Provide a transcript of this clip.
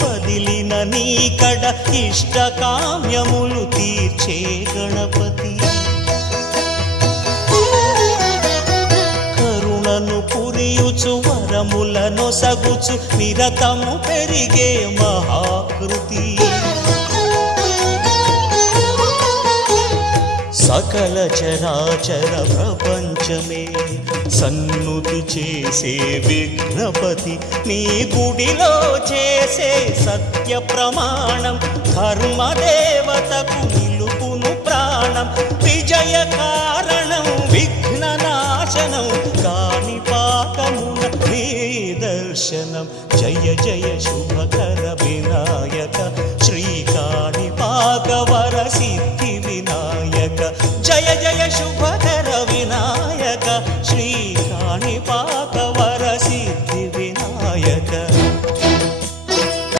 వదిలిన నీకడ ఇష్టకామ్యములు తీర్చే గణపతి కరుణను పురియుచు వరములను సగుచు నిరతము పెరిగే మహాకృతి సకల చరాచర ప్రపంచమే సన్నుతి చేసే విఘ్నపతి నీ గుడిలో చేసే సత్య ప్రమాణం ధర్మదేవతకు నిలుపును ప్రాణం విజయ కారణం విఘ్ననాశనం కాణిపాకమున నీ దర్శనం జయ జయ శుభకర